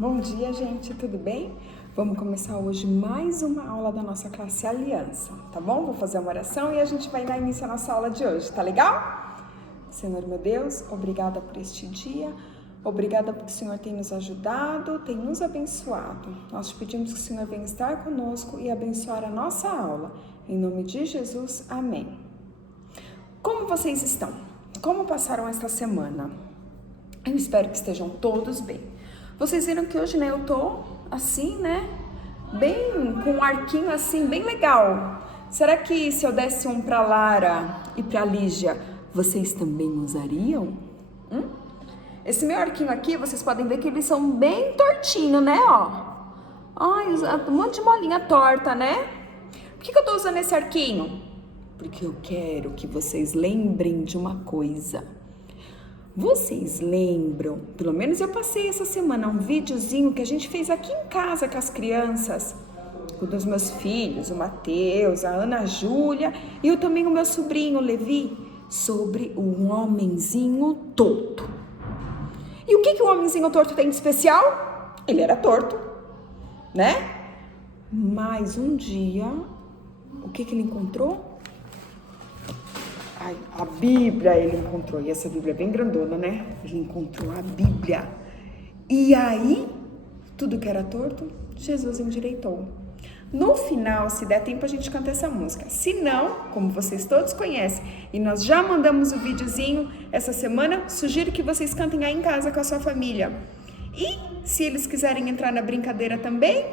Bom dia, gente, tudo bem? Vamos começar hoje mais uma aula da nossa classe Aliança, tá bom? Vou fazer uma oração e a gente vai dar início à nossa aula de hoje, tá legal? Senhor meu Deus, obrigada por este dia, obrigada porque o Senhor tem nos ajudado, tem nos abençoado. Nós te pedimos que o Senhor venha estar conosco e abençoar a nossa aula. Em nome de Jesus, amém. Como vocês estão? Como passaram esta semana? Eu espero que estejam todos bem. Vocês viram que hoje, eu tô assim, bem, com um arquinho assim, bem legal. Será que se eu desse um pra Lara e pra Lígia, vocês também usariam? Esse meu arquinho aqui, vocês podem ver que eles são bem tortinhos, Ai, um monte de molinha torta, Por que eu tô usando esse arquinho? Porque eu quero que vocês lembrem de uma coisa. Vocês lembram, pelo menos eu passei essa semana um videozinho que a gente fez aqui em casa com as crianças, com os meus filhos, o Matheus, a Ana Júlia e também o meu sobrinho, o Levi, sobre o homenzinho torto. E o que o homenzinho torto tem de especial? Ele era torto, Mas um dia, o que ele encontrou? A Bíblia ele encontrou, e essa Bíblia é bem grandona, Ele encontrou a Bíblia. E aí, tudo que era torto, Jesus endireitou. No final, se der tempo, a gente canta essa música. Se não, como vocês todos conhecem, e nós já mandamos o videozinho essa semana, sugiro que vocês cantem aí em casa com a sua família. E se eles quiserem entrar na brincadeira também,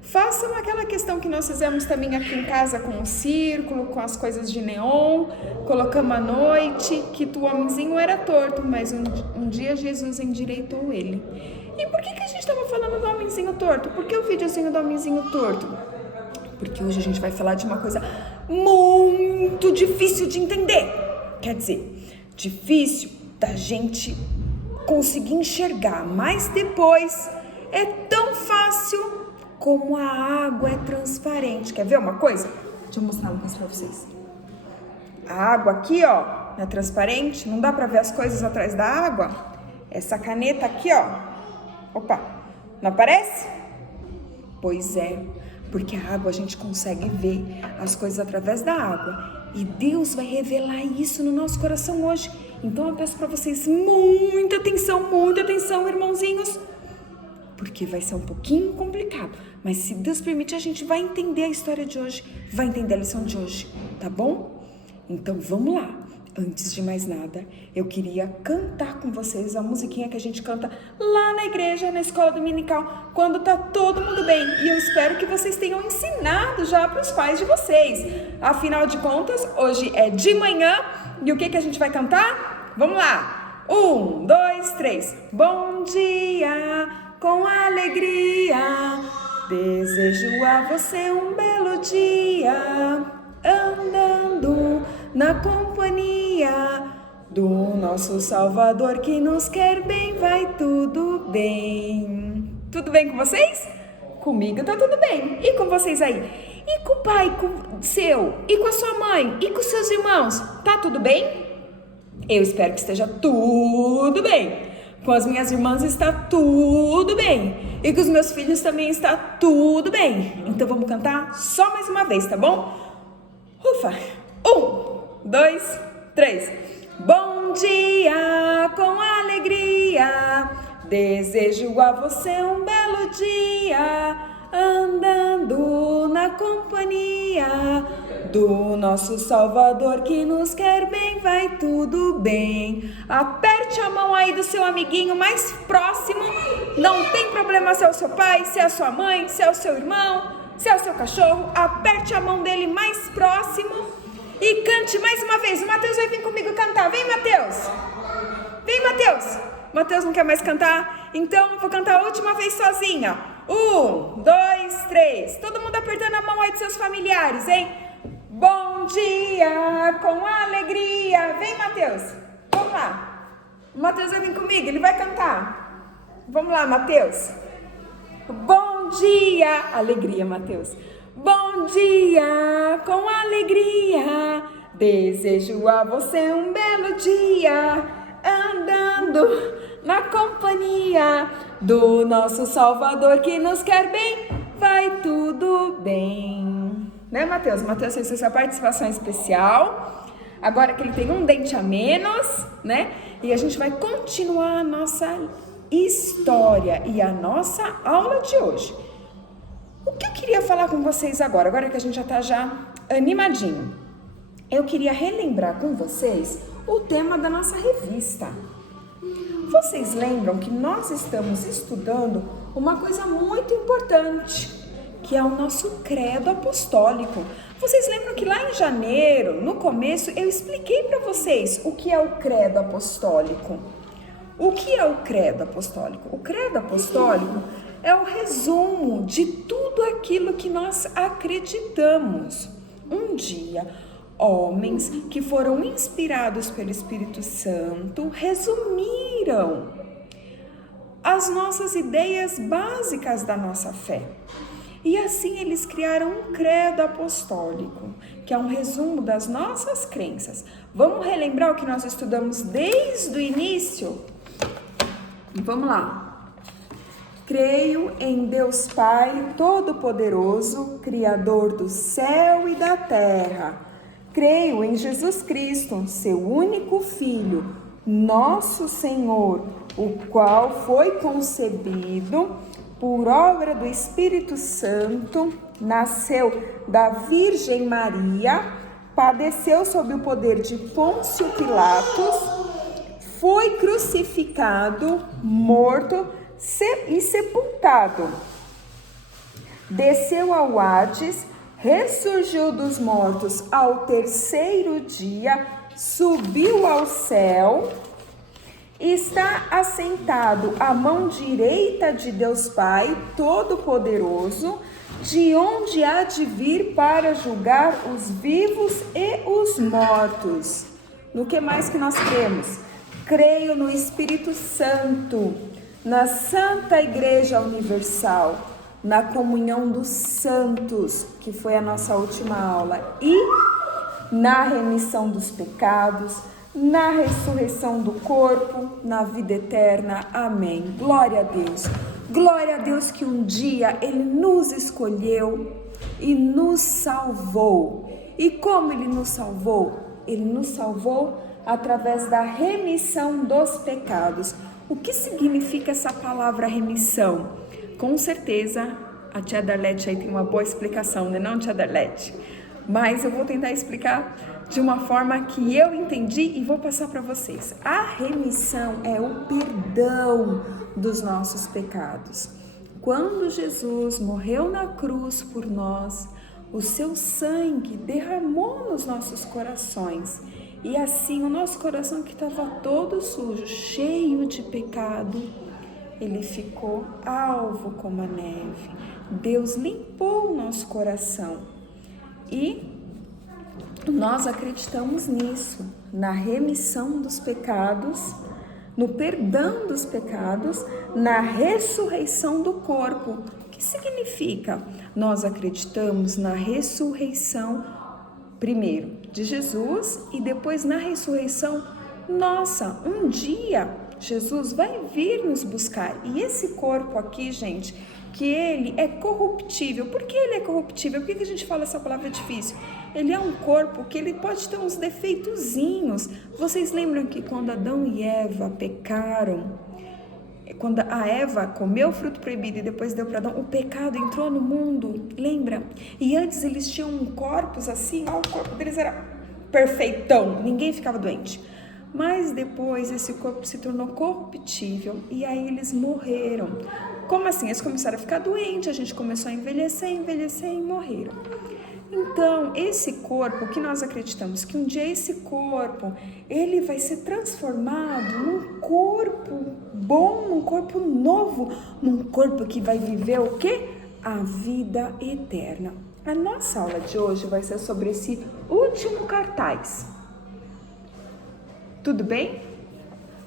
façam aquela questão que nós fizemos também aqui em casa com o círculo, com as coisas de neon, colocamos à noite, que o homenzinho era torto, mas um dia Jesus endireitou ele. E por que a gente estava falando do homenzinho torto? Por que o videozinho do homenzinho torto? Porque hoje a gente vai falar de uma coisa muito difícil de entender. Quer dizer, difícil da gente conseguir enxergar, mas depois é tão fácil como a água é transparente. Quer ver uma coisa? Deixa eu mostrar uma coisa pra vocês. A água aqui, não é transparente? Não dá pra ver as coisas atrás da água? Essa caneta aqui, Opa, não aparece? Pois é, porque a água a gente consegue ver as coisas através da água. E Deus vai revelar isso no nosso coração hoje. Então eu peço pra vocês muita atenção, irmãozinhos. Porque vai ser um pouquinho complicado, mas se Deus permitir, a gente vai entender a história de hoje, vai entender a lição de hoje, tá bom? Então vamos lá. Antes de mais nada, eu queria cantar com vocês a musiquinha que a gente canta lá na igreja, na escola dominical, quando tá todo mundo bem. E eu espero que vocês tenham ensinado já para os pais de vocês. Afinal de contas, hoje é de manhã e o que a gente vai cantar? Vamos lá! 1, 2, 3. Bom dia! Com alegria, desejo a você um belo dia, andando na companhia do nosso Salvador que nos quer bem, vai tudo bem. Tudo bem com vocês? Comigo tá tudo bem. E com vocês aí? E com o pai seu? E com a sua mãe? E com os seus irmãos? Tá tudo bem? Eu espero que esteja tudo bem. Com as minhas irmãs está tudo bem. E com os meus filhos também está tudo bem. Então vamos cantar só mais uma vez, tá bom? Ufa! 1, 2, 3. Bom dia com alegria. Desejo a você um belo dia. Andando na companhia do nosso Salvador que nos quer bem, vai tudo bem. Aperte a mão aí do seu amiguinho mais próximo. Não tem problema se é o seu pai, se é a sua mãe, se é o seu irmão, se é o seu cachorro. Aperte a mão dele mais próximo e cante mais uma vez. O Matheus vai vir comigo cantar. Vem, Matheus! Vem, Matheus! Matheus não quer mais cantar? Então eu vou cantar a última vez sozinha. 1, 2, 3. Todo mundo apertando a mão aí dos seus familiares, hein? Bom dia com alegria. Vem, Matheus. Vamos lá. O Matheus vai vir comigo, ele vai cantar. Vamos lá, Matheus. Bom dia. Alegria, Matheus. Bom dia com alegria. Desejo a você um belo dia. Andando na companhia do nosso Salvador que nos quer bem, vai tudo bem. Né, Mateus? Mateus fez essa participação especial. Agora que ele tem um dente a menos, né? E a gente vai continuar a nossa história e a nossa aula de hoje. O que eu queria falar com vocês agora que a gente já animadinho. Eu queria relembrar com vocês o tema da nossa revista. Vocês lembram que nós estamos estudando uma coisa muito importante, que é o nosso credo apostólico. Vocês lembram que lá em janeiro, no começo, eu expliquei para vocês o que é o credo apostólico. O que é o credo apostólico? O credo apostólico é o resumo de tudo aquilo que nós acreditamos. Um dia, homens que foram inspirados pelo Espírito Santo resumiram as nossas ideias básicas da nossa fé. E assim eles criaram um credo apostólico, que é um resumo das nossas crenças. Vamos relembrar o que nós estudamos desde o início? Vamos lá. Creio em Deus Pai Todo-Poderoso, Criador do céu e da terra. Creio em Jesus Cristo, seu único Filho, nosso Senhor, o qual foi concebido por obra do Espírito Santo, nasceu da Virgem Maria, padeceu sob o poder de Pôncio Pilatos, foi crucificado, morto e sepultado. Desceu ao Hades, ressurgiu dos mortos ao terceiro dia, subiu ao céu, está assentado à mão direita de Deus Pai Todo-Poderoso, de onde há de vir para julgar os vivos e os mortos. No que mais que nós cremos? Creio no Espírito Santo, na Santa Igreja Universal, na comunhão dos santos, que foi a nossa última aula, e na remissão dos pecados, na ressurreição do corpo, na vida eterna. Amém. Glória a Deus. Glória a Deus que um dia Ele nos escolheu e nos salvou. E como Ele nos salvou? Ele nos salvou através da remissão dos pecados. O que significa essa palavra remissão? Com certeza a tia Darlete aí tem uma boa explicação, né não, tia Darlete? Mas eu vou tentar explicar de uma forma que eu entendi e vou passar para vocês. A remissão é o perdão dos nossos pecados. Quando Jesus morreu na cruz por nós, o seu sangue derramou nos nossos corações. E assim o nosso coração que estava todo sujo, cheio de pecado, ele ficou alvo como a neve. Deus limpou o nosso coração. E nós acreditamos nisso, na remissão dos pecados, no perdão dos pecados, na ressurreição do corpo. O que significa? Nós acreditamos na ressurreição, primeiro de Jesus e depois na ressurreição nossa. Um dia Jesus vai vir nos buscar. E esse corpo aqui, gente, que ele é corruptível. Por que ele é corruptível? Por que a gente fala essa palavra difícil? Ele é um corpo que ele pode ter uns defeitozinhos. Vocês lembram que quando Adão e Eva pecaram, quando a Eva comeu o fruto proibido e depois deu para Adão, o pecado entrou no mundo, lembra? E antes eles tinham corpos assim, ó, o corpo deles era perfeitão, ninguém ficava doente. Mas depois esse corpo se tornou corruptível e aí eles morreram. Como assim? Eles começaram a ficar doentes, a gente começou a envelhecer e morreram. Então, esse corpo, que nós acreditamos que um dia esse corpo, ele vai ser transformado num corpo bom, num corpo novo, num corpo que vai viver o quê? A vida eterna. A nossa aula de hoje vai ser sobre esse último cartaz. Tudo bem?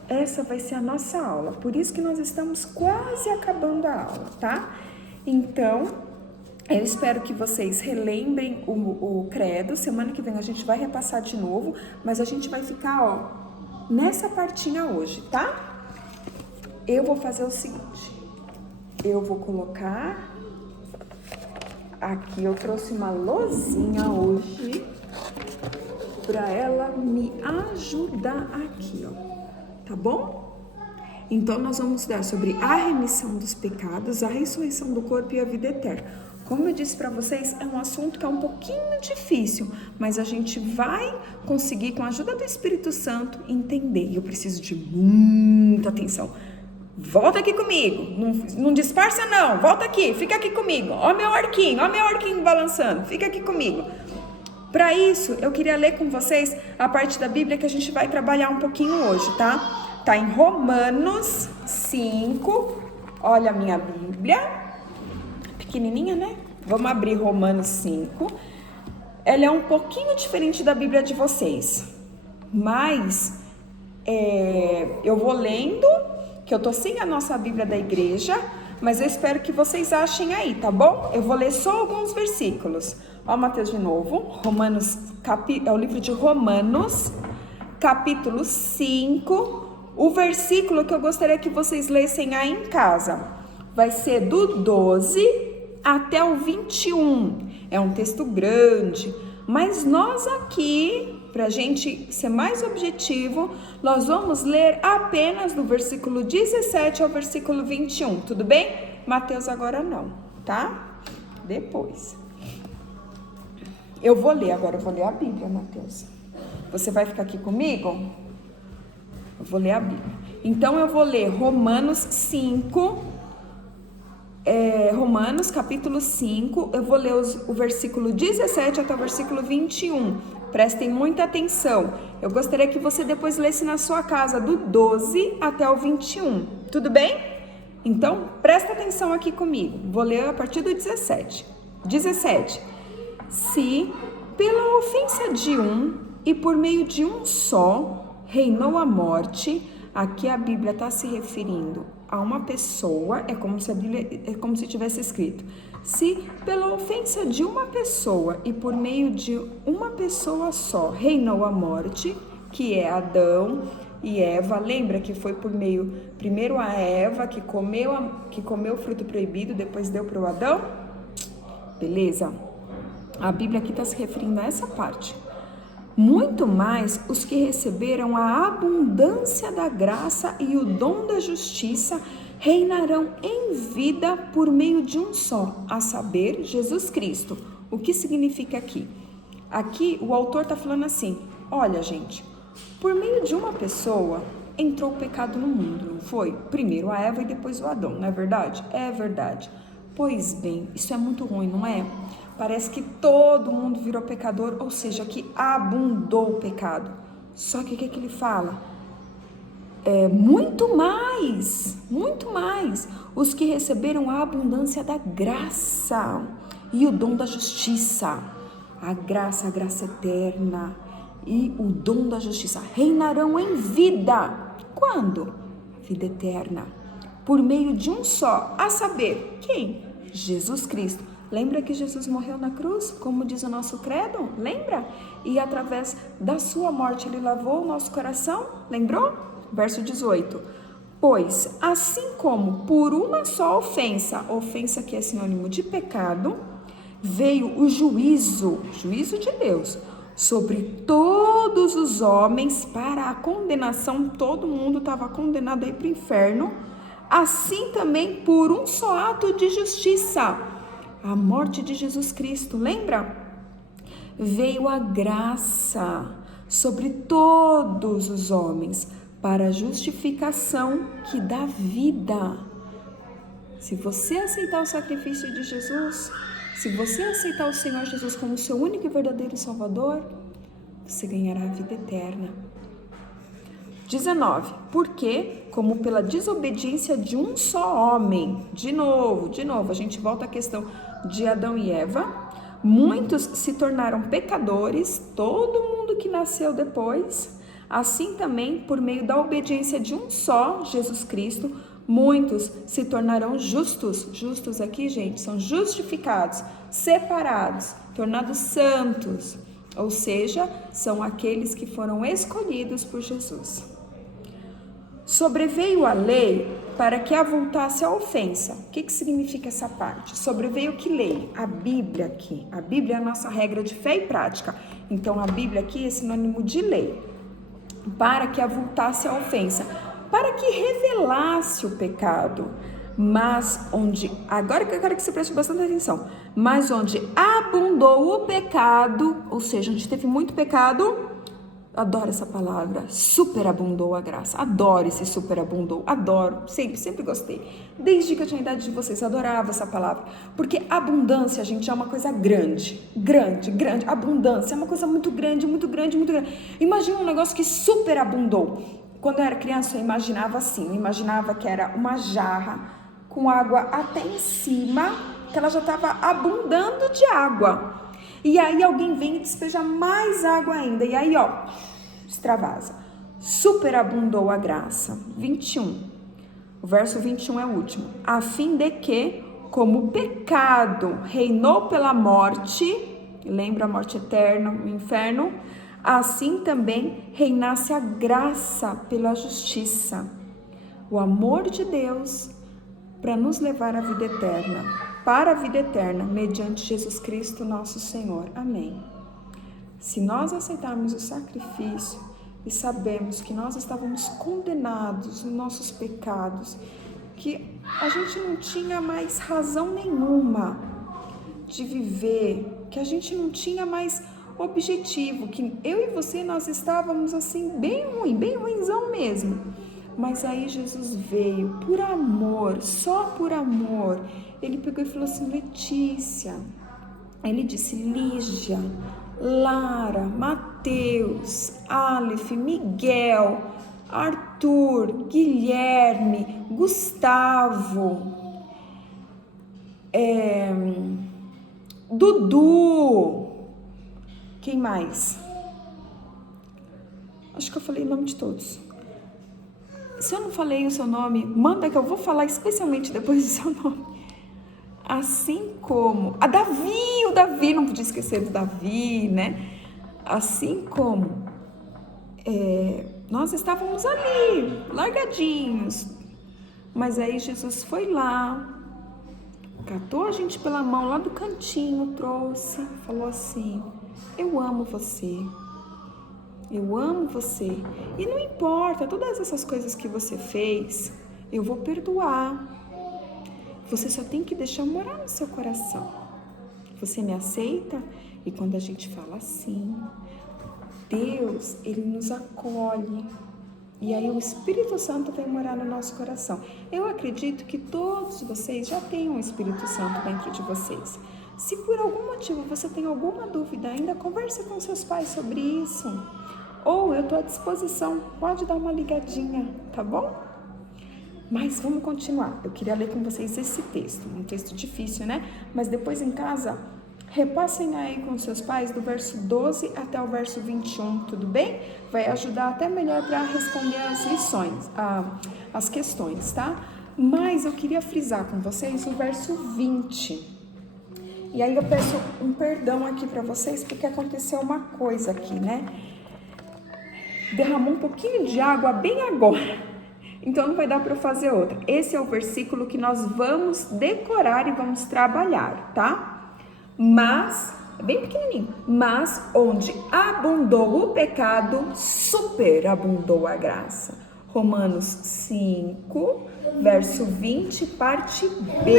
Essa vai ser a nossa aula, por isso que nós estamos quase acabando a aula, tá? Então, eu espero que vocês relembrem o credo. Semana que vem a gente vai repassar de novo, mas a gente vai ficar, ó, nessa partinha hoje, tá? eu vou fazer o seguinte, eu vou colocar aqui, eu trouxe uma lousinha hoje para ela me ajudar aqui, ó, tá bom? Então, nós vamos estudar sobre a remissão dos pecados, a ressurreição do corpo e a vida eterna. Como eu disse para vocês, é um assunto que é um pouquinho difícil, mas a gente vai conseguir, com a ajuda do Espírito Santo, entender. E eu preciso de muita atenção. Volta aqui comigo, não disfarça não, volta aqui, fica aqui comigo. Ó meu arquinho balançando, fica aqui comigo. Para isso, eu queria ler com vocês a parte da Bíblia que a gente vai trabalhar um pouquinho hoje, tá? Tá em Romanos 5, olha a minha Bíblia, pequenininha, né? Vamos abrir Romanos 5. Ela é um pouquinho diferente da Bíblia de vocês, mas eu vou lendo, que eu tô sem a nossa Bíblia da igreja, mas eu espero que vocês achem aí, tá bom? Eu vou ler só alguns versículos. Ó, Mateus de novo, é o livro de Romanos, capítulo 5, o versículo que eu gostaria que vocês lessem aí em casa. Vai ser do 12 até o 21. É um texto grande, mas nós aqui, pra gente ser mais objetivo, nós vamos ler apenas do versículo 17 ao versículo 21, tudo bem? Mateus agora não, tá? Depois. Eu vou ler a Bíblia, Mateus. Você vai ficar aqui comigo? Eu vou ler a Bíblia. Então, eu vou ler Romanos 5, Romanos capítulo 5, eu vou ler o versículo 17 até o versículo 21. Prestem muita atenção. Eu gostaria que você depois lesse na sua casa do 12 até o 21. Tudo bem? Então, presta atenção aqui comigo. Vou ler a partir do 17. 17. Se pela ofensa de um e por meio de um só reinou a morte, aqui a Bíblia está se referindo a uma pessoa, é como se tivesse escrito: se pela ofensa de uma pessoa e por meio de uma pessoa só reinou a morte, que é Adão e Eva. Lembra que foi por meio, primeiro a Eva que comeu o fruto proibido, depois deu para o Adão? Beleza? A Bíblia aqui está se referindo a essa parte. Muito mais os que receberam a abundância da graça e o dom da justiça reinarão em vida por meio de um só, a saber, Jesus Cristo. O que significa aqui? Aqui o autor está falando assim: olha, gente, por meio de uma pessoa entrou o pecado no mundo, não foi? Primeiro a Eva e depois o Adão, não é verdade? É verdade. Pois bem, isso é muito ruim, não é? Parece que todo mundo virou pecador, ou seja, que abundou o pecado. Só que o que ele fala? Muito mais, os que receberam a abundância da graça e o dom da justiça. A graça eterna e o dom da justiça reinarão em vida. Quando? Vida eterna. Por meio de um só, a saber, quem? Jesus Cristo. Lembra que Jesus morreu na cruz, como diz o nosso credo? Lembra? E através da sua morte ele lavou o nosso coração? Lembrou? Verso 18. Pois, assim como por uma só ofensa que é sinônimo de pecado, veio o juízo de Deus, sobre todos os homens para a condenação. Todo mundo estava condenado aí para o inferno. Assim também por um só ato de justiça, a morte de Jesus Cristo, lembra? Veio a graça sobre todos os homens para a justificação que dá vida. Se você aceitar o sacrifício de Jesus, se você aceitar o Senhor Jesus como seu único e verdadeiro Salvador, você ganhará a vida eterna. 19. Porque, como pela desobediência de um só homem, de novo, a gente volta à questão de Adão e Eva, muitos se tornaram pecadores, todo mundo que nasceu depois. Assim também, por meio da obediência de um só, Jesus Cristo, muitos se tornarão justos. Justos aqui, gente, são justificados, separados, tornados santos. Ou seja, são aqueles que foram escolhidos por Jesus. Sobreveio a lei para que avultasse a ofensa. O que significa essa parte? Sobreveio que lei, a Bíblia aqui. A Bíblia é a nossa regra de fé e prática. Então, a Bíblia aqui é sinônimo de lei. Para que avultasse a ofensa, para que revelasse o pecado. Mas onde, agora que eu quero que você preste bastante atenção, mas onde abundou o pecado, ou seja, onde teve muito pecado, adoro essa palavra, superabundou a graça. Adoro esse superabundou, adoro, sempre gostei. Desde que eu tinha a idade de vocês, adorava essa palavra. Porque abundância, gente, é uma coisa grande. Abundância é uma coisa muito grande. Imagina um negócio que superabundou. Quando eu era criança, eu imaginava assim, eu imaginava que era uma jarra com água até em cima, que ela já estava abundando de água. E aí alguém vem e despeja mais água ainda. E aí, ó, extravasa. Superabundou a graça. 21. O verso 21 é o último. A fim de que, como o pecado reinou pela morte, lembra a morte eterna, o inferno, assim também reinasse a graça pela justiça. O amor de Deus para nos levar à vida eterna, para a vida eterna, mediante Jesus Cristo nosso Senhor. Amém. Se nós aceitarmos o sacrifício e sabemos que nós estávamos condenados nos nossos pecados, que a gente não tinha mais razão nenhuma de viver, que a gente não tinha mais objetivo, que eu e você, nós estávamos assim, bem ruinzão mesmo. Mas aí Jesus veio por amor, só por amor. Ele pegou e falou assim: Letícia, ele disse Lígia, Lara, Mateus, Aleph, Miguel, Arthur, Guilherme, Gustavo, Dudu, quem mais? Acho que eu falei o nome de todos. Se eu não falei o seu nome, manda que eu vou falar especialmente depois do seu nome. Assim como o Davi, não podia esquecer do Davi, né? Assim como nós estávamos ali, largadinhos, mas aí Jesus foi lá, catou a gente pela mão lá do cantinho, trouxe, falou assim: eu amo você. Eu amo você. E não importa, todas essas coisas que você fez, eu vou perdoar. Você só tem que deixar morar no seu coração. Você me aceita? E quando a gente fala assim, Deus, Ele nos acolhe. E aí o Espírito Santo vai morar no nosso coração. Eu acredito que todos vocês já têm um Espírito Santo dentro de vocês. Se por algum motivo você tem alguma dúvida ainda, converse com seus pais sobre isso. Ou eu estou à disposição, pode dar uma ligadinha, tá bom? Mas vamos continuar. Eu queria ler com vocês esse texto, um texto difícil, né? Mas depois em casa, repassem aí com seus pais do verso 12 até o verso 21, tudo bem? Vai ajudar até melhor para responder as lições, as questões, tá? Mas eu queria frisar com vocês o verso 20. E aí eu peço um perdão aqui para vocês, porque aconteceu uma coisa aqui, né? Derramou um pouquinho de água bem agora, então não vai dar para eu fazer outra. Esse é o versículo que nós vamos decorar e vamos trabalhar, tá? Mas, bem pequenininho, mas onde abundou o pecado, superabundou a graça. Romanos 5, verso 20, parte B.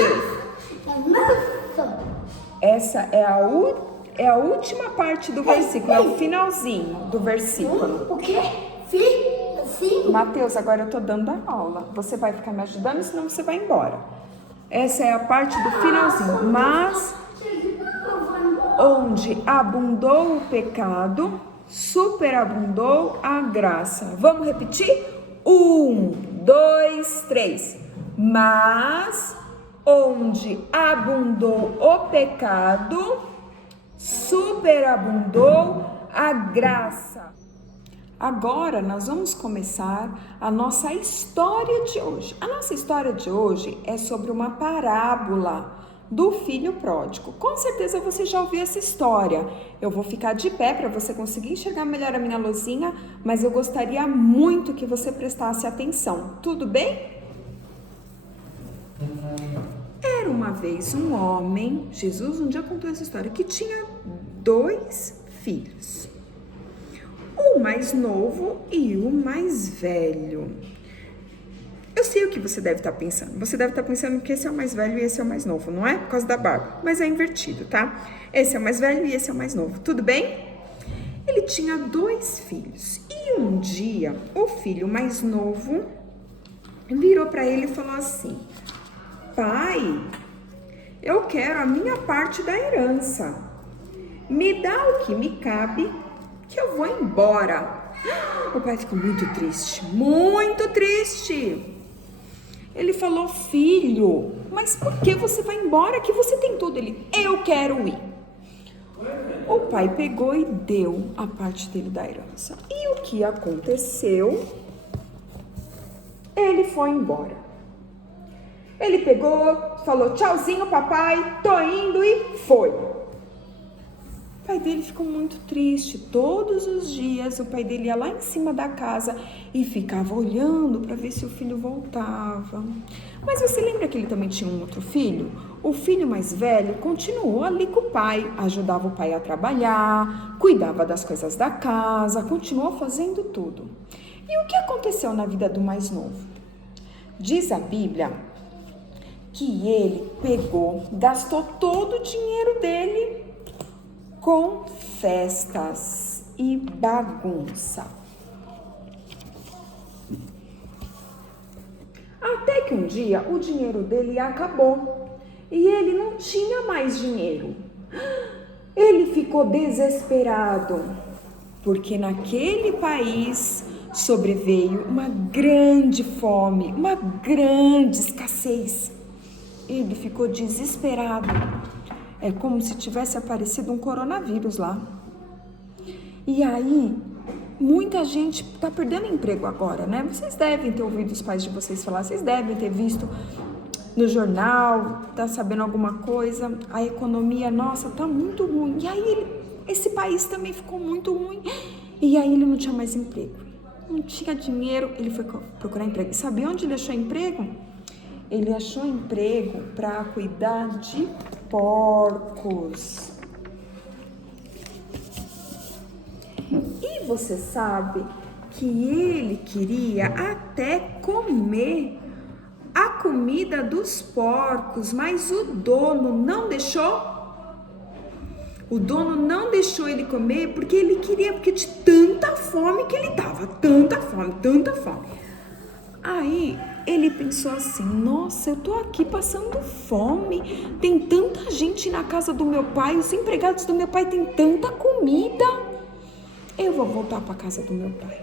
Essa é a última parte do versículo, é o finalzinho do versículo. O quê? Sim. Mateus, agora eu tô dando a aula. Você vai ficar me ajudando, senão você vai embora. Essa é a parte do finalzinho. Mas onde abundou o pecado, superabundou a graça. Vamos repetir? 1, 2, 3. Mas onde abundou o pecado, superabundou a graça. Agora nós vamos começar a nossa história de hoje. A nossa história de hoje é sobre uma parábola do filho pródigo. Com certeza você já ouviu essa história. Eu vou ficar de pé para você conseguir enxergar melhor a minha luzinha, mas eu gostaria muito que você prestasse atenção. Tudo bem? Era uma vez um homem, Jesus um dia contou essa história, que tinha 2 filhos. O mais novo e o mais velho. Eu sei o que você deve estar pensando. Você deve estar pensando que esse é o mais velho e esse é o mais novo, não é? Por causa da barba. Mas é invertido, tá? Esse é o mais velho e esse é o mais novo. Tudo bem? Ele tinha 2 filhos. E um dia, o filho mais novo virou para ele e falou assim: pai, eu quero a minha parte da herança. Me dá o que me cabe, que eu vou embora. O pai ficou muito triste, muito triste. Ele falou: filho, mas por que você vai embora que você tem tudo? Ele: eu quero ir. O pai pegou e deu a parte dele da herança. E o que aconteceu? Ele foi embora. Ele pegou, falou: tchauzinho papai, tô indo, e foi. O pai dele ficou muito triste. Todos os dias o pai dele ia lá em cima da casa e ficava olhando para ver se o filho voltava. Mas você lembra que ele também tinha um outro filho? O filho mais velho continuou ali com o pai, ajudava o pai a trabalhar, cuidava das coisas da casa, continuou fazendo tudo. E o que aconteceu na vida do mais novo? Diz a Bíblia que ele pegou, gastou todo o dinheiro dele com festas e bagunça. Até que um dia o dinheiro dele acabou e ele não tinha mais dinheiro. Ele ficou desesperado, porque naquele país sobreveio uma grande fome, uma grande escassez. Ele ficou desesperado. É como se tivesse aparecido um coronavírus lá. E aí, muita gente está perdendo emprego agora, né? Vocês devem ter ouvido os pais de vocês falar, vocês devem ter visto no jornal, tá sabendo alguma coisa. A economia, nossa, tá muito ruim. E aí, esse país também ficou muito ruim. E aí, ele não tinha mais emprego. Não tinha dinheiro, ele foi procurar emprego. E sabe onde ele achou emprego? Ele achou emprego para cuidar de porcos. E você sabe que ele queria até comer a comida dos porcos, mas o dono não deixou. O dono não deixou ele comer porque ele queria, porque de tanta fome que ele tava, tanta fome. Aí ele pensou assim: nossa, eu tô aqui passando fome, tem tanta gente na casa do meu pai, os empregados do meu pai têm tanta comida, eu vou voltar para casa do meu pai.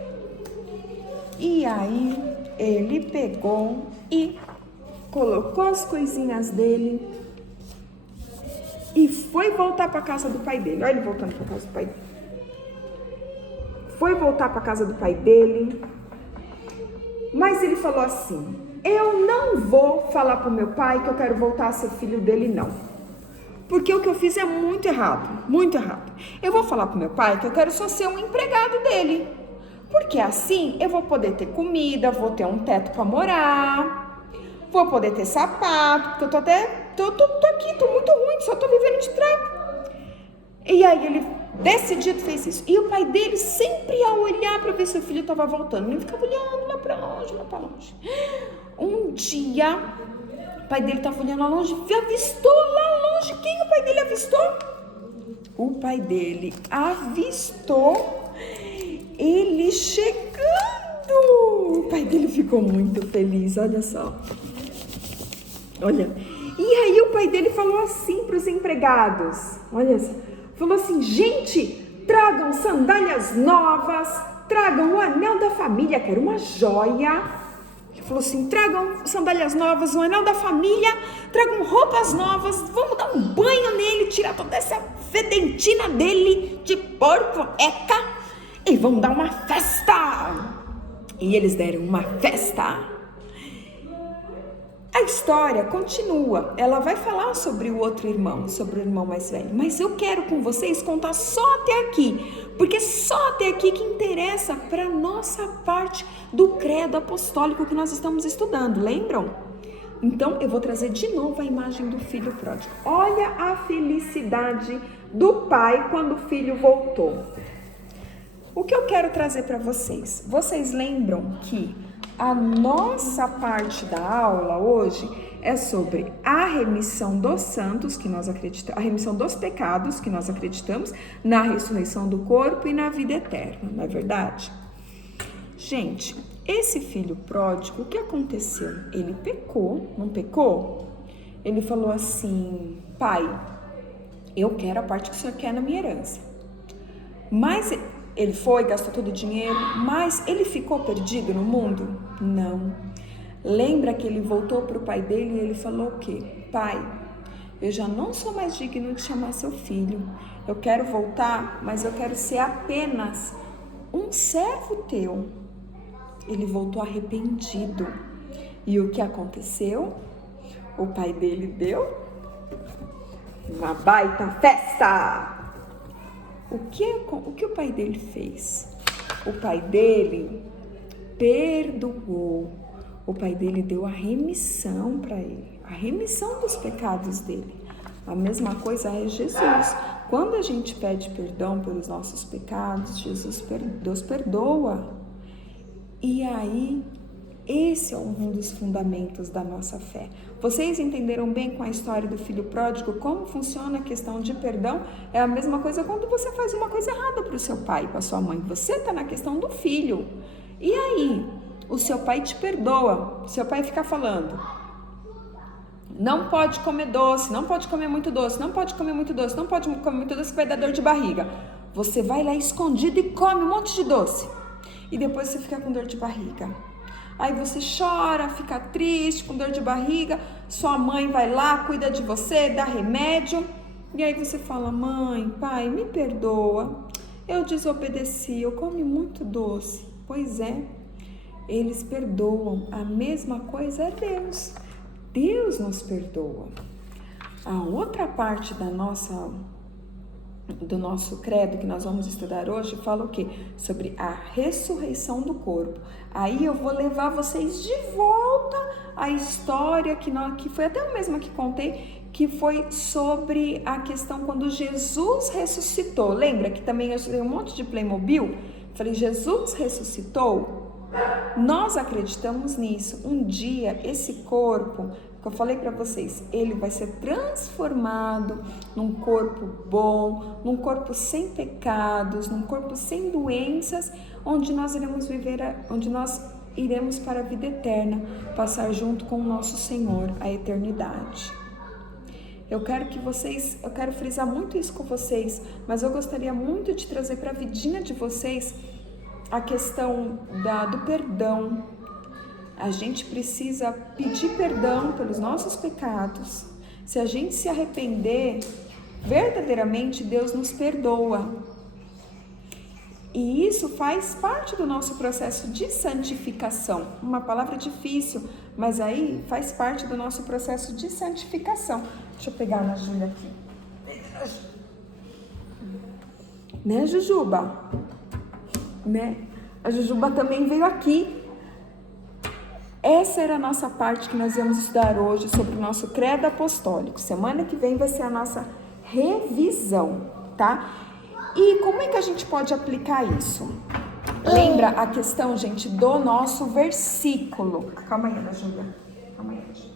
E aí ele pegou e colocou as coisinhas dele e foi voltar para casa do pai dele. Olha ele voltando para casa do pai dele. Foi voltar para casa do pai dele. Mas ele falou assim: eu não vou falar pro meu pai que eu quero voltar a ser filho dele, não. Porque o que eu fiz é muito errado, muito errado. Eu vou falar pro meu pai que eu quero só ser um empregado dele. Porque assim eu vou poder ter comida, vou ter um teto para morar, vou poder ter sapato, porque eu tô aqui, tô muito ruim, só tô vivendo de trapo. E aí ele decidido fez isso. E o pai dele sempre ia olhar para ver se o filho estava voltando. Ele ficava olhando lá para longe. Um dia, o pai dele estava olhando lá longe, avistou lá longe. Quem o pai dele avistou? O pai dele avistou ele chegando. O pai dele ficou muito feliz, olha só. Olha. E aí o pai dele falou assim para os empregados. Olha só. Falou assim: gente, tragam sandálias novas, tragam o anel da família, que era uma joia. Ele falou assim: tragam sandálias novas, o anel da família, tragam roupas novas, vamos dar um banho nele, tirar toda essa fedentina dele de porco, e vamos dar uma festa. E eles deram uma festa. A história continua, ela vai falar sobre o outro irmão, sobre o irmão mais velho, mas eu quero com vocês contar só até aqui, porque só até aqui que interessa para a nossa parte do credo apostólico que nós estamos estudando, lembram? Então, eu vou trazer de novo a imagem do filho pródigo. Olha a felicidade do pai quando o filho voltou. O que eu quero trazer para vocês? Vocês lembram que a nossa parte da aula hoje é sobre a remissão dos santos, que nós acreditamos, a remissão dos pecados, que nós acreditamos, na ressurreição do corpo e na vida eterna, não é verdade? Gente, esse filho pródigo, o que aconteceu? Ele pecou, não pecou? Ele falou assim: pai, eu quero a parte que o senhor quer na minha herança. Mas ele foi, gastou todo o dinheiro, mas ele ficou perdido no mundo? Não. Lembra que ele voltou para o pai dele e ele falou o quê? Pai, eu já não sou mais digno de chamar seu filho. Eu quero voltar, mas eu quero ser apenas um servo teu. Ele voltou arrependido. E o que aconteceu? O pai dele deu uma baita festa. O que o pai dele fez? O pai dele perdoou. O pai dele deu a remissão para ele, a remissão dos pecados dele. A mesma coisa é Jesus. Quando a gente pede perdão pelos nossos pecados, Deus perdoa. E aí, esse é um dos fundamentos da nossa fé. Vocês entenderam bem com a história do filho pródigo como funciona a questão de perdão? É a mesma coisa quando você faz uma coisa errada para o seu pai, para a sua mãe. Você está na questão do filho. E aí, o seu pai te perdoa. O seu pai fica falando: não pode comer doce, não pode comer muito doce, não pode comer muito doce, não pode comer muito doce que vai dar dor de barriga. Você vai lá escondido e come um monte de doce. E depois você fica com dor de barriga. Aí você chora, fica triste, com dor de barriga. Sua mãe vai lá, cuida de você, dá remédio. E aí você fala: mãe, pai, me perdoa. Eu desobedeci, eu comi muito doce. Pois é, eles perdoam. A mesma coisa é Deus. Deus nos perdoa. A outra parte do nosso credo que nós vamos estudar hoje fala o quê? Sobre a ressurreição do corpo. Aí eu vou levar vocês de volta à história que foi até a mesma que contei, que foi sobre a questão quando Jesus ressuscitou. Lembra que também eu usei um monte de Playmobil? Falei, Jesus ressuscitou? Nós acreditamos nisso. Um dia esse corpo, que eu falei para vocês, ele vai ser transformado num corpo bom, num corpo sem pecados, num corpo sem doenças, onde nós iremos para a vida eterna, passar junto com o nosso Senhor, a eternidade. Eu quero frisar muito isso com vocês, mas eu gostaria muito de trazer para a vidinha de vocês a questão do perdão. A gente precisa pedir perdão pelos nossos pecados. Se a gente se arrepender, verdadeiramente Deus nos perdoa. E isso faz parte do nosso processo de santificação. Uma palavra difícil, mas aí faz parte do nosso processo de santificação. Deixa eu pegar na Júlia aqui. Né, Jujuba? Né? A Jujuba também veio aqui. Essa era a nossa parte que nós íamos estudar hoje sobre o nosso credo apostólico. Semana que vem vai ser a nossa revisão, tá? E como é que a gente pode aplicar isso? Lembra a questão, gente, do nosso versículo. Calma aí, Ana Júlia. Calma aí, Júlia.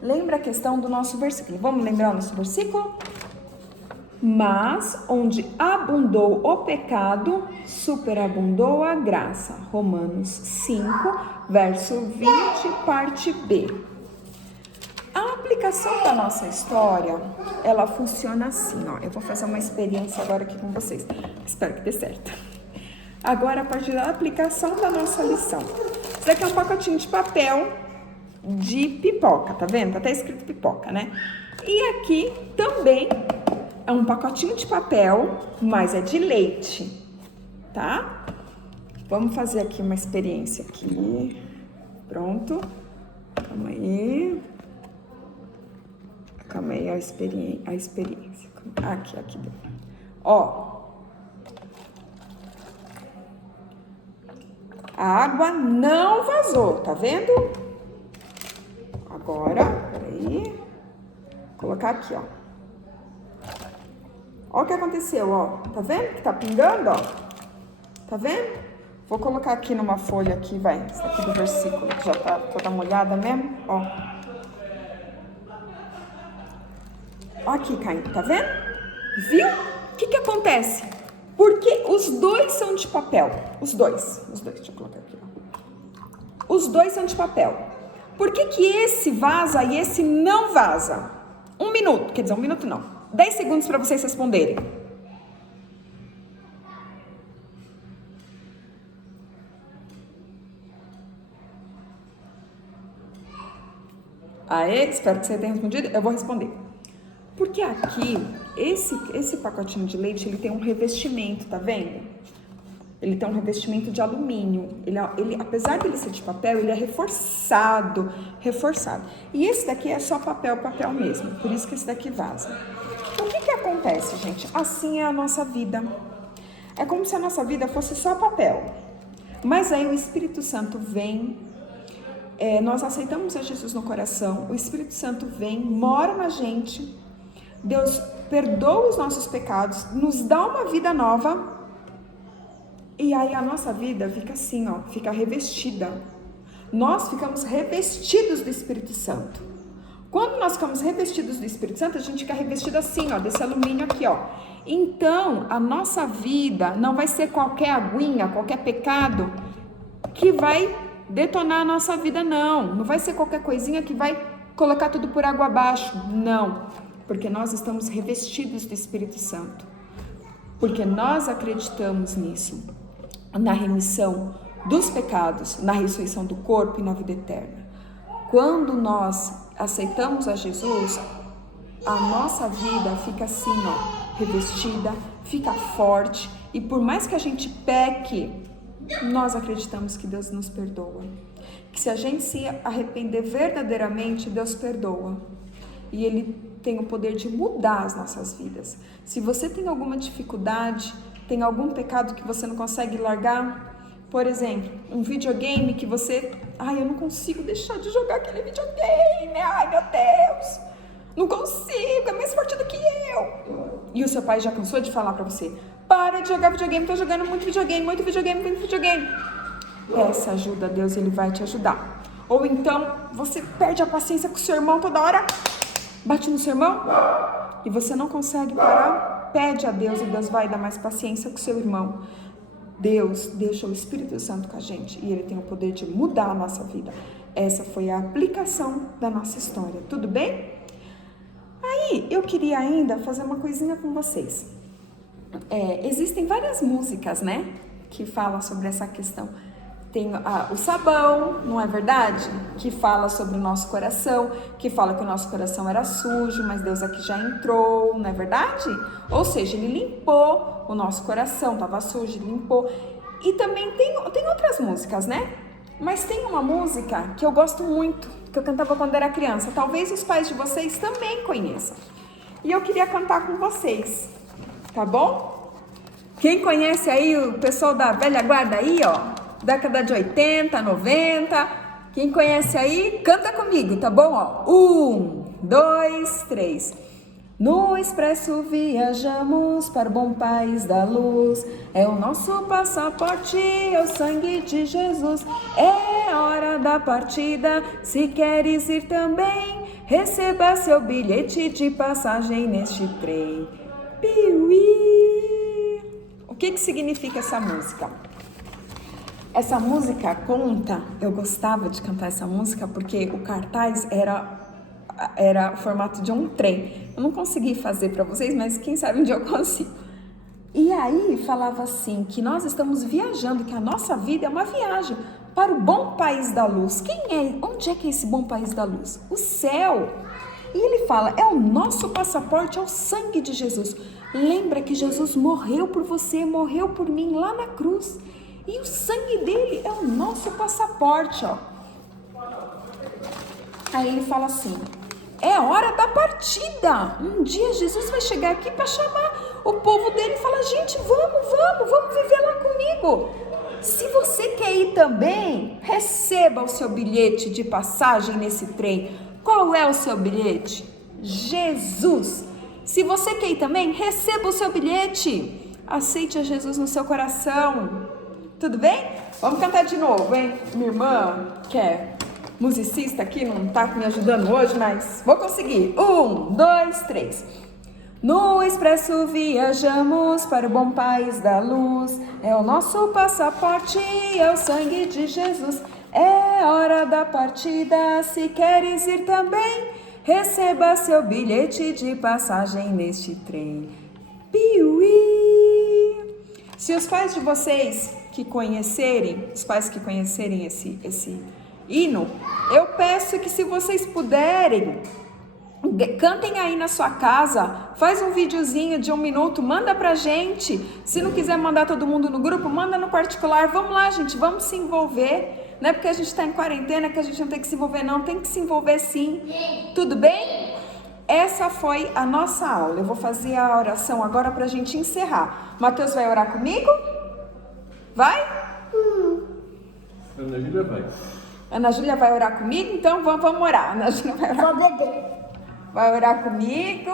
Lembra a questão do nosso versículo. Vamos lembrar o nosso versículo? Mas onde abundou o pecado, superabundou a graça. Romanos 5, verso 20, parte B. A aplicação da nossa história, ela funciona assim, ó. Eu vou fazer uma experiência agora aqui com vocês. Espero que dê certo. Agora, a partir da aplicação da nossa lição. Isso daqui é um pacotinho de papel de pipoca, tá vendo? Tá até escrito pipoca, né? E aqui também é um pacotinho de papel, mas é de leite, tá? Vamos fazer aqui uma experiência aqui. Pronto. Calma aí. Calma aí, a experiência. Aqui. Ó. A água não vazou, tá vendo? A Agora, peraí. Vou colocar aqui, ó. Ó o que aconteceu, ó. Tá vendo que tá pingando, ó? Tá vendo? Vou colocar aqui numa folha aqui, vai. Esse aqui do versículo, que já tá toda molhada mesmo, ó. Ó aqui caindo, tá vendo? Viu? O que acontece? Porque os dois são de papel. Os dois. Deixa eu colocar aqui, ó. Os dois são de papel. Por que esse vaza e esse não vaza? 1 minuto, quer dizer, 1 minuto não. 10 segundos para vocês responderem. Aê, espero que você tenha respondido. Eu vou responder. Porque aqui, esse pacotinho de leite, ele tem um revestimento, tá vendo? Ele tem um revestimento de alumínio. Ele, apesar de ele ser de papel, ele é reforçado. E esse daqui é só papel mesmo. Por isso que esse daqui vaza. O que acontece, gente? Assim é a nossa vida. É como se a nossa vida fosse só papel. Mas aí o Espírito Santo vem, nós aceitamos a Jesus no coração, o Espírito Santo vem, mora na gente, Deus perdoa os nossos pecados, nos dá uma vida nova, e aí a nossa vida fica assim, ó, fica revestida. Nós ficamos revestidos do Espírito Santo. Quando nós ficamos revestidos do Espírito Santo, a gente fica revestido assim, ó, desse alumínio aqui, ó. Então, a nossa vida não vai ser qualquer aguinha, qualquer pecado que vai detonar a nossa vida, não. Não vai ser qualquer coisinha que vai colocar tudo por água abaixo, não. Porque nós estamos revestidos do Espírito Santo. Porque nós acreditamos nisso, na remissão dos pecados, na ressurreição do corpo e na vida eterna. Quando nós aceitamos a Jesus, a nossa vida fica assim, ó, revestida, fica forte, e por mais que a gente peque, nós acreditamos que Deus nos perdoa. Que se a gente se arrepender verdadeiramente, Deus perdoa. E Ele tem o poder de mudar as nossas vidas. Se você tem alguma dificuldade, tem algum pecado que você não consegue largar, por exemplo, um videogame que você... eu não consigo deixar de jogar aquele videogame. Ai, meu Deus. Não consigo, é mais forte do que eu. E o seu pai já cansou de falar pra você: para de jogar videogame, tô jogando muito videogame. Peça ajuda a Deus, Ele vai te ajudar. Ou então, você perde a paciência com o seu irmão toda hora, bate no seu irmão, e você não consegue parar, pede a Deus e Deus vai dar mais paciência com o seu irmão. Deus deixa o Espírito Santo com a gente e Ele tem o poder de mudar a nossa vida. Essa foi a aplicação da nossa história, tudo bem? Aí, eu queria ainda fazer uma coisinha com vocês. Existem várias músicas, né, que falam sobre essa questão. Tem o sabão, não é verdade? Que fala sobre o nosso coração, que fala que o nosso coração era sujo, mas Deus aqui já entrou, não é verdade? Ou seja, Ele limpou o nosso coração, estava sujo, Ele limpou. E também tem outras músicas, né? Mas tem uma música que eu gosto muito, que eu cantava quando era criança. Talvez os pais de vocês também conheçam. E eu queria cantar com vocês, tá bom? Quem conhece aí o pessoal da velha guarda aí, ó? Década de 80, 90. Quem conhece aí, canta comigo, tá bom? Ó, 1, 2, 3. No expresso viajamos para o bom país da luz. É o nosso passaporte, é o sangue de Jesus. É hora da partida, se queres ir também, receba seu bilhete de passagem neste trem. Piuí. O que significa essa música? Essa música conta, eu gostava de cantar essa música porque o cartaz era o formato de um trem. Eu não consegui fazer para vocês, mas quem sabe um dia eu consigo. E aí falava assim, que nós estamos viajando, que a nossa vida é uma viagem para o bom país da luz. Onde é que é esse bom país da luz? O céu. E ele fala, é o nosso passaporte, é o sangue de Jesus. Lembra que Jesus morreu por você, morreu por mim lá na cruz. E o sangue dele é o nosso passaporte, ó. Aí ele fala assim, é hora da partida. Um dia Jesus vai chegar aqui para chamar o povo dele e falar, gente, vamos viver lá comigo. Se você quer ir também, receba o seu bilhete de passagem nesse trem. Qual é o seu bilhete? Jesus. Se você quer ir também, receba o seu bilhete. Aceite a Jesus no seu coração. Tudo bem? Vamos cantar de novo, hein? Minha irmã, que é musicista aqui, não tá me ajudando hoje, mas vou conseguir. 1, 2, 3. No Expresso viajamos para o bom país da luz. É o nosso passaporte, é o sangue de Jesus. É hora da partida, se queres ir também, receba seu bilhete de passagem neste trem. Piuí! Se os pais de vocês que conhecerem, esse hino, eu peço que, se vocês puderem, cantem aí na sua casa, faz um videozinho de 1 minuto, manda pra gente. Se não quiser mandar todo mundo no grupo, manda no particular. Vamos lá, gente, vamos se envolver. Não é porque a gente está em quarentena que a gente não tem que se envolver, não. Tem que se envolver sim. Tudo bem? Essa foi a nossa aula. Eu vou fazer a oração agora pra gente encerrar. Mateus vai orar comigo? Vai? Ana Júlia vai. Ana Júlia vai orar comigo? Então vamos orar. Ana Júlia vai orar. Vou beber. Vai orar comigo.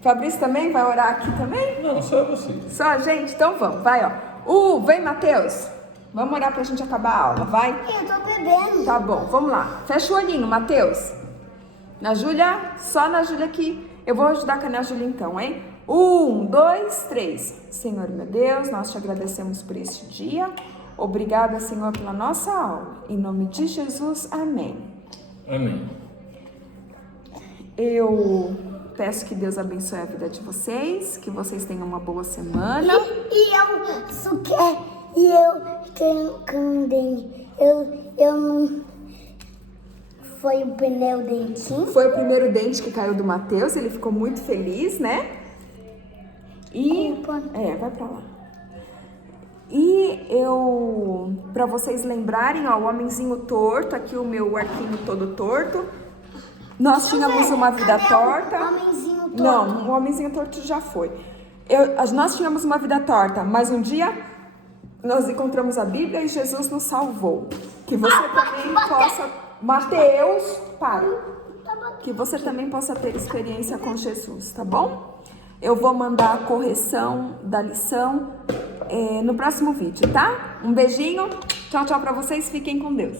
Fabrício também vai orar aqui também? Não, só você. Só a gente? Então vamos, vai, ó. Vem, Mateus. Vamos orar pra gente acabar a aula, vai? Eu tô bebendo. Tá bom, vamos lá. Fecha o olhinho, Mateus. Na Júlia, só na Júlia aqui. Eu vou ajudar com a Ana Júlia então, hein? 1, 2, 3. Senhor, meu Deus, nós te agradecemos por este dia. Obrigada, Senhor, pela nossa aula. Em nome de Jesus, amém. Amém. Eu peço que Deus abençoe a vida de vocês, que vocês tenham uma boa semana. E eu só quero. E eu tenho candem. Eu não. Foi o pneu dentinho. Foi o primeiro dente que caiu do Mateus, ele ficou muito feliz, né? E vai pra lá. E pra vocês lembrarem, ó, o homenzinho torto, aqui o meu arquinho todo torto. Nós tínhamos uma vida torta. O homenzinho torto? Não, o homenzinho torto já foi. Nós tínhamos uma vida torta, mas um dia nós encontramos a Bíblia e Jesus nos salvou. Que você também possa... Mateus, para. Que você também possa ter experiência com Jesus, tá bom? Eu vou mandar a correção da lição no próximo vídeo, tá? Um beijinho. Tchau, tchau pra vocês. Fiquem com Deus.